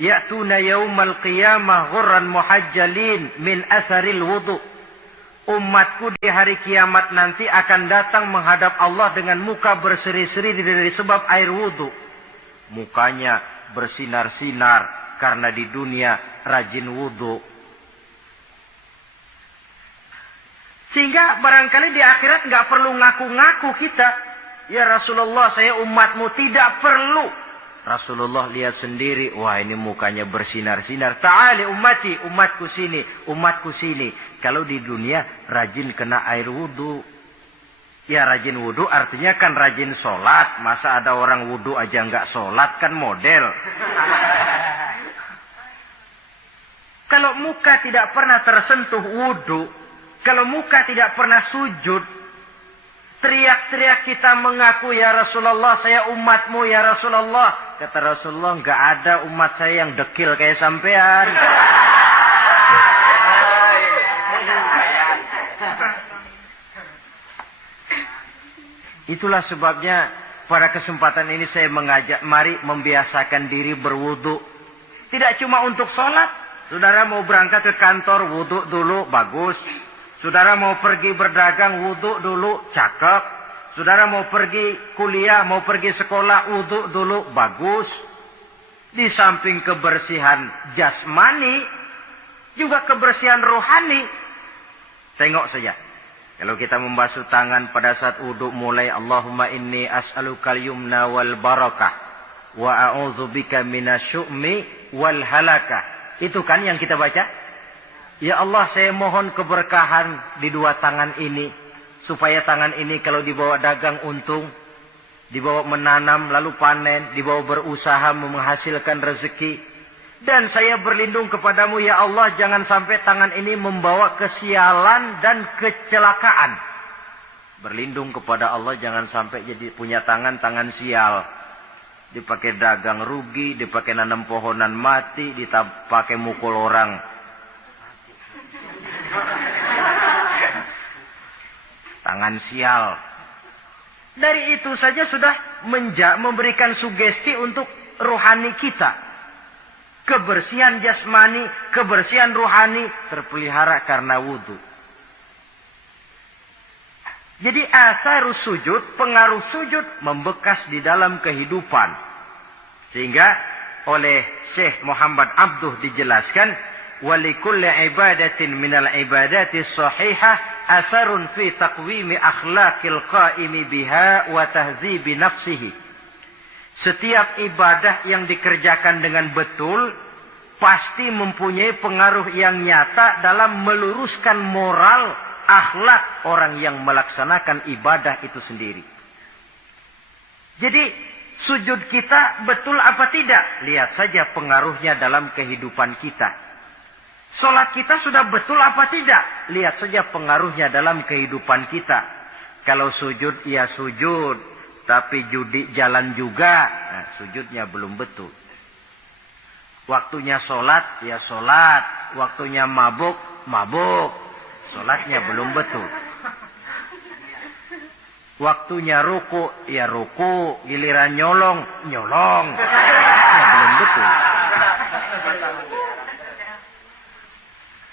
ya'tuna yaumal qiyamah ghurran muhajjalin min atharil wudu. Umatku di hari kiamat nanti akan datang menghadap Allah dengan muka berseri-seri dari sebab air wudu. Mukanya bersinar-sinar karena di dunia rajin wudu. Sehingga barangkali di akhirat nggak perlu ngaku-ngaku kita. Ya Rasulullah, saya umatmu, tidak perlu. Rasulullah lihat sendiri, wah ini mukanya bersinar-sinar. Ta'ali ummati, umatku sini, umatku sini. Kalau di dunia rajin kena air wudu. Ya rajin wudu artinya kan rajin sholat. Masa ada orang wudu aja nggak sholat, kan model. Kalau muka tidak pernah tersentuh wudu, kalau muka tidak pernah sujud, teriak-teriak kita mengaku ya Rasulullah, saya umatmu ya Rasulullah. Kata Rasulullah, nggak ada umat saya yang dekil kayak sampean. Itulah sebabnya pada kesempatan ini saya mengajak, mari membiasakan diri berwudu. Tidak cuma untuk sholat. Saudara mau berangkat ke kantor, wudu dulu, bagus. Saudara mau pergi berdagang, wudu dulu, cakep. Saudara mau pergi kuliah, mau pergi sekolah, wudu dulu, bagus. Di samping kebersihan jasmani, juga kebersihan rohani. Tengok saja. Kalau kita membasuh tangan pada saat wudu mulai, Allahumma inni as'alukal yumna wal barakah wa a'udzubika minasyu'mi wal halakah. Itu kan yang kita baca? Ya Allah, saya mohon keberkahan di dua tangan ini. Supaya tangan ini kalau dibawa dagang untung, dibawa menanam lalu panen, dibawa berusaha menghasilkan rezeki. Dan saya berlindung kepadamu ya Allah, jangan sampai tangan ini membawa kesialan dan kecelakaan. Berlindung kepada Allah jangan sampai jadi punya tangan sial. Dipakai dagang rugi, dipakai nanam pohonan mati, dipakai mukul orang. Tangan sial. Dari itu saja sudah memberikan sugesti untuk rohani kita. Kebersihan jasmani, kebersihan rohani terpelihara karena wudu. Jadi asarus sujud, pengaruh sujud membekas di dalam kehidupan. Sehingga oleh Syekh Muhammad Abduh dijelaskan, walikulli ibadatin minal ibadati sahihah asarun fi taqwimi akhlaqil qaimi biha wa tahzibi nafsihi. Setiap ibadah yang dikerjakan dengan betul pasti mempunyai pengaruh yang nyata dalam meluruskan moral akhlak orang yang melaksanakan ibadah itu sendiri. Jadi sujud kita betul apa tidak? Lihat saja pengaruhnya dalam kehidupan kita. Salat kita sudah betul apa tidak? Lihat saja pengaruhnya dalam kehidupan kita. Kalau sujud, ya sujud. Tapi judi jalan juga. Nah, sujudnya belum betul. Waktunya salat, ya salat. Waktunya mabuk, mabuk. Salatnya belum betul. Waktunya ruku, ya ruku. Giliran nyolong, nyolong. Salatnya belum betul.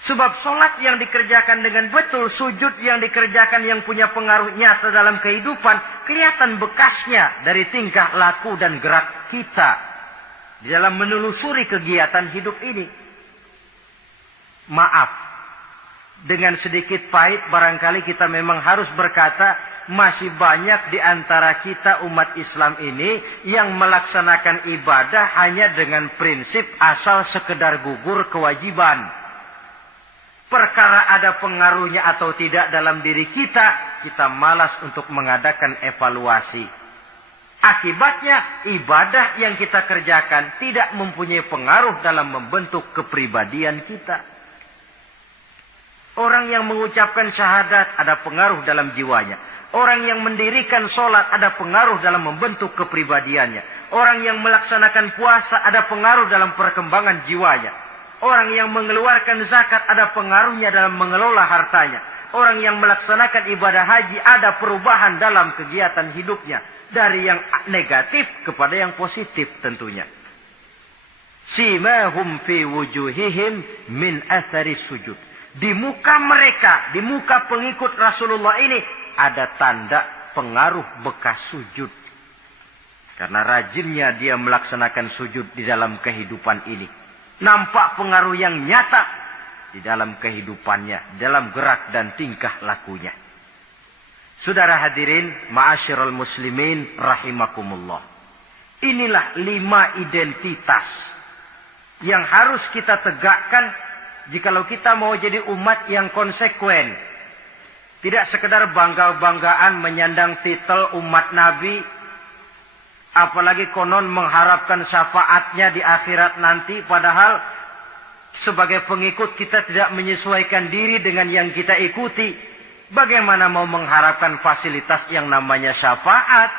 Sebab sholat yang dikerjakan dengan betul, sujud yang dikerjakan yang punya pengaruh nyata dalam kehidupan, kelihatan bekasnya dari tingkah laku dan gerak kita di dalam menelusuri kegiatan hidup ini. Maaf, dengan sedikit pahit barangkali kita memang harus berkata, masih banyak di antara kita umat Islam ini yang melaksanakan ibadah hanya dengan prinsip asal sekedar gugur kewajiban. Perkara ada pengaruhnya atau tidak dalam diri kita, kita malas untuk mengadakan evaluasi. Akibatnya, ibadah yang kita kerjakan tidak mempunyai pengaruh dalam membentuk kepribadian kita. Orang yang mengucapkan syahadat ada pengaruh dalam jiwanya. Orang yang mendirikan sholat ada pengaruh dalam membentuk kepribadiannya. Orang yang melaksanakan puasa ada pengaruh dalam perkembangan jiwanya. Orang yang mengeluarkan zakat ada pengaruhnya dalam mengelola hartanya. Orang yang melaksanakan ibadah haji ada perubahan dalam kegiatan hidupnya. Dari yang negatif kepada yang positif tentunya. Simahum fi wujuhihim min athari sujud. Di muka mereka, di muka pengikut Rasulullah ini ada tanda pengaruh bekas sujud. Karena rajinnya dia melaksanakan sujud di dalam kehidupan ini. Nampak pengaruh yang nyata di dalam kehidupannya, dalam gerak dan tingkah lakunya. Saudara hadirin, ma'asyiral muslimin rahimakumullah. Inilah 5 identitas yang harus kita tegakkan jikalau kita mau jadi umat yang konsekuen. Tidak sekedar bangga-banggaan menyandang titel umat Nabi, apalagi konon mengharapkan syafaatnya di akhirat nanti, padahal sebagai pengikut kita tidak menyesuaikan diri dengan yang kita ikuti. Bagaimana mau mengharapkan fasilitas yang namanya syafaat?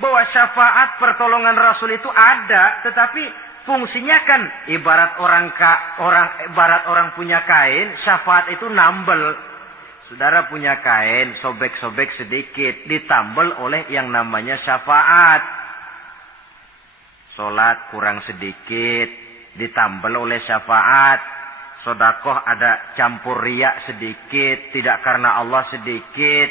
Bahwa syafaat pertolongan Rasul itu ada, tetapi fungsinya kan ibarat orang punya kain, syafaat itu nambel. Saudara punya kain, sobek-sobek sedikit, ditambal oleh yang namanya syafaat. Sholat kurang sedikit, ditambal oleh syafaat. Sodakoh ada campur riak sedikit, tidak karena Allah sedikit.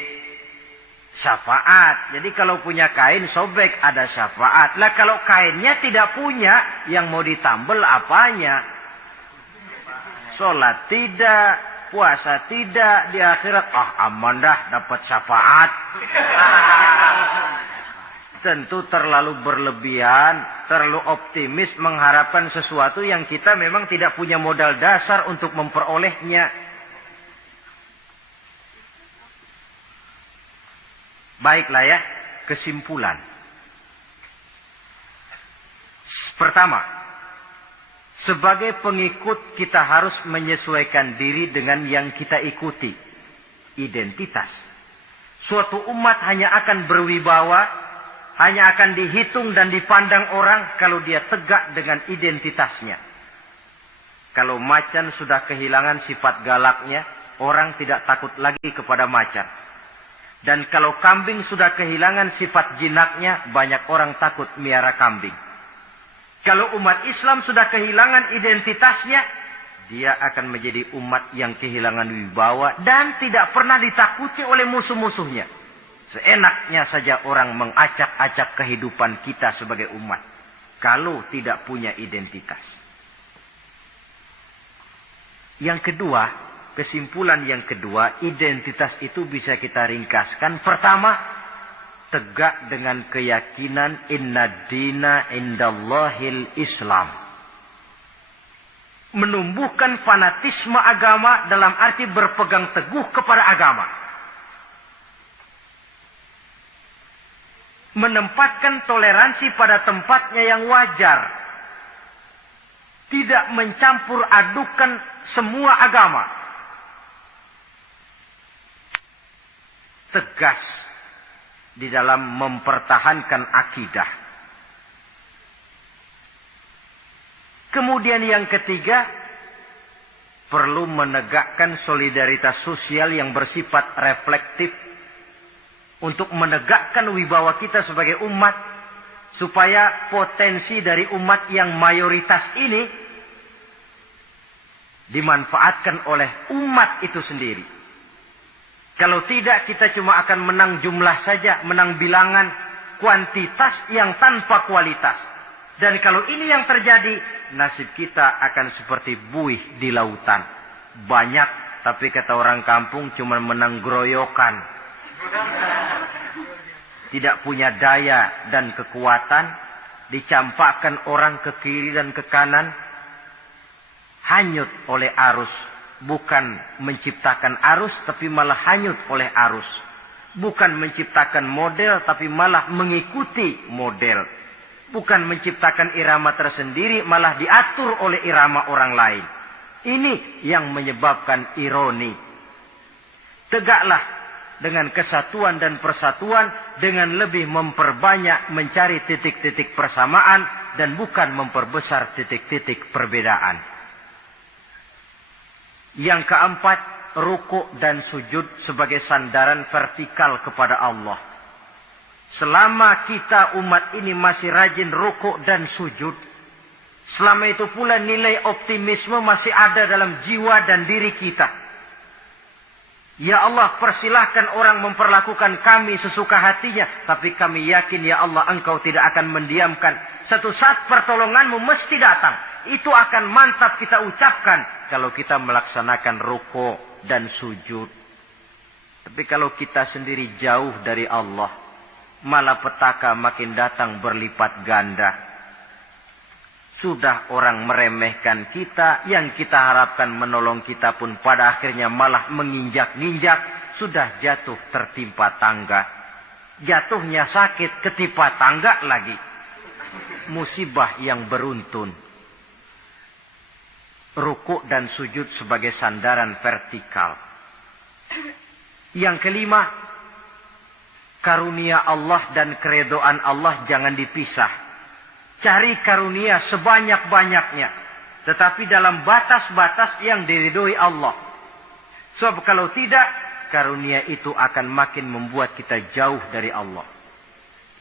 Syafaat. Jadi kalau punya kain sobek ada syafaat. Lah kalau kainnya tidak punya, yang mau ditambel apanya? Sholat tidak, puasa tidak, di akhirat aman dah dapat syafaat. Tentu terlalu berlebihan, terlalu optimis mengharapkan sesuatu yang kita memang tidak punya modal dasar untuk memperolehnya. Baiklah ya, kesimpulan. Pertama, sebagai pengikut kita harus menyesuaikan diri dengan yang kita ikuti. Identitas. Suatu umat hanya akan berwibawa, hanya akan dihitung dan dipandang orang kalau dia tegak dengan identitasnya. Kalau macan sudah kehilangan sifat galaknya, orang tidak takut lagi kepada macan. Dan kalau kambing sudah kehilangan sifat jinaknya, banyak orang takut miara kambing. Kalau umat Islam sudah kehilangan identitasnya, dia akan menjadi umat yang kehilangan wibawa dan tidak pernah ditakuti oleh musuh-musuhnya. Seenaknya saja orang mengacak-acak kehidupan kita sebagai umat, kalau tidak punya identitas. Yang kedua, kesimpulan yang kedua, identitas itu bisa kita ringkaskan. Pertama, tegak dengan keyakinan inna dina indallahil Islam. Menumbuhkan fanatisme agama dalam arti berpegang teguh kepada agama. Menempatkan toleransi pada tempatnya yang wajar. Tidak mencampur adukan semua agama. Tegas di dalam mempertahankan akidah. Kemudian yang ketiga, perlu menegakkan solidaritas sosial yang bersifat reflektif untuk menegakkan wibawa kita sebagai umat, supaya potensi dari umat yang mayoritas ini dimanfaatkan oleh umat itu sendiri. Kalau tidak, kita cuma akan menang jumlah saja, menang bilangan, kuantitas yang tanpa kualitas. Dan kalau ini yang terjadi, nasib kita akan seperti buih di lautan. Banyak, tapi kata orang kampung cuma menang groyokan. Tidak punya daya dan kekuatan, dicampakkan orang ke kiri dan ke kanan, hanyut oleh arus. Bukan menciptakan arus, tapi malah hanyut oleh arus. Bukan menciptakan model, tapi malah mengikuti model. Bukan menciptakan irama tersendiri, malah diatur oleh irama orang lain. Ini yang menyebabkan ironi. Tegaklah dengan kesatuan dan persatuan, dengan lebih memperbanyak mencari titik-titik persamaan, dan bukan memperbesar titik-titik perbedaan. Yang keempat, rukuk dan sujud sebagai sandaran vertikal kepada Allah. Selama kita umat ini masih rajin rukuk dan sujud, selama itu pula nilai optimisme masih ada dalam jiwa dan diri kita. Ya Allah, persilahkan orang memperlakukan kami sesuka hatinya, tapi kami yakin ya Allah, Engkau tidak akan mendiamkan. Satu saat pertolonganmu mesti datang. Itu akan mantap kita ucapkan kalau kita melaksanakan rukuk dan sujud. Tapi kalau kita sendiri jauh dari Allah, malapetaka makin datang berlipat ganda. Sudah orang meremehkan kita, yang kita harapkan menolong kita pun pada akhirnya malah menginjak-ninjak. Sudah jatuh tertimpa tangga. Jatuhnya sakit, ketimpa tangga lagi. Musibah yang beruntun. Rukuk dan sujud sebagai sandaran vertikal. Yang kelima, karunia Allah dan keredoan Allah jangan dipisah. Cari karunia sebanyak-banyaknya, tetapi dalam batas-batas yang diridhoi Allah. Sebab kalau tidak, karunia itu akan makin membuat kita jauh dari Allah.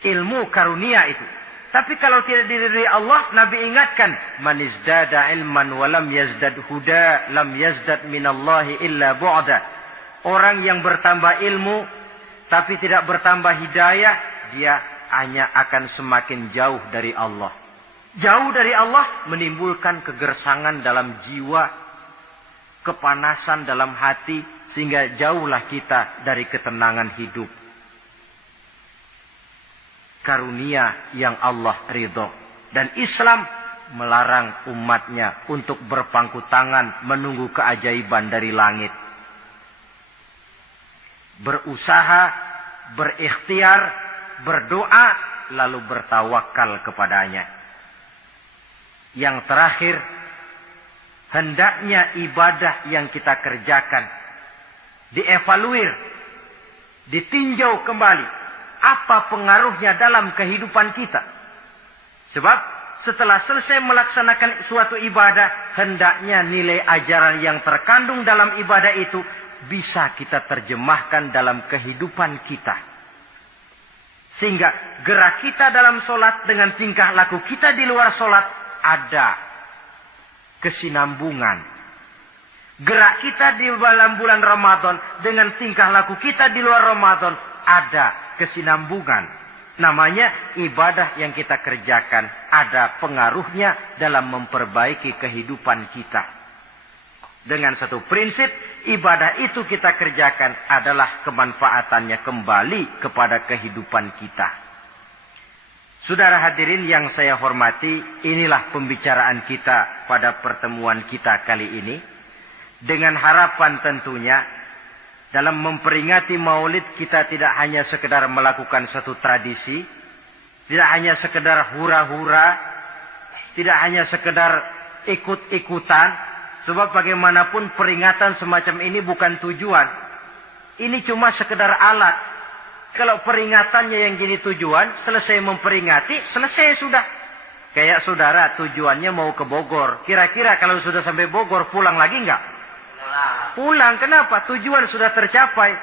Ilmu karunia itu. Tapi kalau tidak diridhoi Allah, Nabi ingatkan, man izdada ilman wa lam yazdad huda, lam yazdad minallahi illa bu'da. Orang yang bertambah ilmu, tapi tidak bertambah hidayah, dia hanya akan semakin jauh dari Allah. Jauh dari Allah menimbulkan kegersangan dalam jiwa, kepanasan dalam hati, sehingga jauhlah kita dari ketenangan hidup. Karunia yang Allah ridho. Dan Islam melarang umatnya untuk berpangku tangan menunggu keajaiban dari langit. Berusaha, berikhtiar, berdoa, lalu bertawakal kepadanya. Yang terakhir, hendaknya ibadah yang kita kerjakan dievaluir, ditinjau kembali. Apa pengaruhnya dalam kehidupan kita? Sebab setelah selesai melaksanakan suatu ibadah, hendaknya nilai ajaran yang terkandung dalam ibadah itu bisa kita terjemahkan dalam kehidupan kita. Sehingga gerak kita dalam sholat dengan tingkah laku kita di luar sholat ada kesinambungan. Gerak kita di dalam bulan Ramadan dengan tingkah laku kita di luar Ramadan ada kesinambungan. Namanya ibadah yang kita kerjakan ada pengaruhnya dalam memperbaiki kehidupan kita. Dengan satu prinsip, ibadah itu kita kerjakan adalah kemanfaatannya kembali kepada kehidupan kita. Saudara hadirin yang saya hormati, inilah pembicaraan kita pada pertemuan kita kali ini. Dengan harapan tentunya, dalam memperingati Maulid kita tidak hanya sekedar melakukan satu tradisi, tidak hanya sekedar hura-hura, tidak hanya sekedar ikut-ikutan, sebab bagaimanapun peringatan semacam ini bukan tujuan. Ini cuma sekedar alat. Kalau peringatannya yang jadi tujuan, selesai memperingati, selesai sudah. Kayak saudara tujuannya mau ke Bogor. Kira-kira kalau sudah sampai Bogor pulang lagi enggak? Pulang. Kenapa? Tujuan sudah tercapai.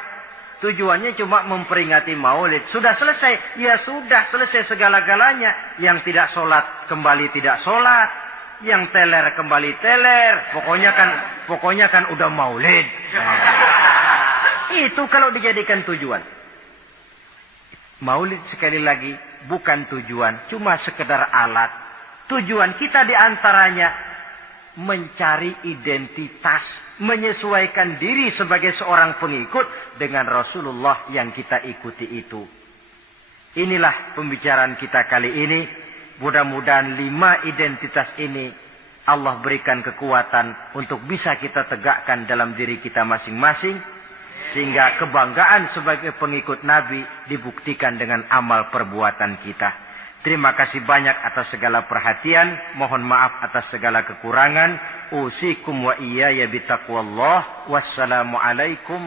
Tujuannya cuma memperingati Maulid. Sudah selesai. Ya sudah selesai segala-galanya. Yang tidak sholat kembali tidak sholat. Yang teler kembali teler. Pokoknya kan udah Maulid. Nah, itu kalau dijadikan tujuan. Maulid sekali lagi bukan tujuan. Cuma sekedar alat. Tujuan kita diantaranya mencari identitas, menyesuaikan diri sebagai seorang pengikut dengan Rasulullah yang kita ikuti itu. Inilah pembicaraan kita kali ini. Mudah-mudahan 5 identitas ini Allah berikan kekuatan untuk bisa kita tegakkan dalam diri kita masing-masing. Sehingga kebanggaan sebagai pengikut Nabi dibuktikan dengan amal perbuatan kita. Terima kasih banyak atas segala perhatian. Mohon maaf atas segala kekurangan. Usikum wa iyaya bitaqwallah. Wassalamualaikum.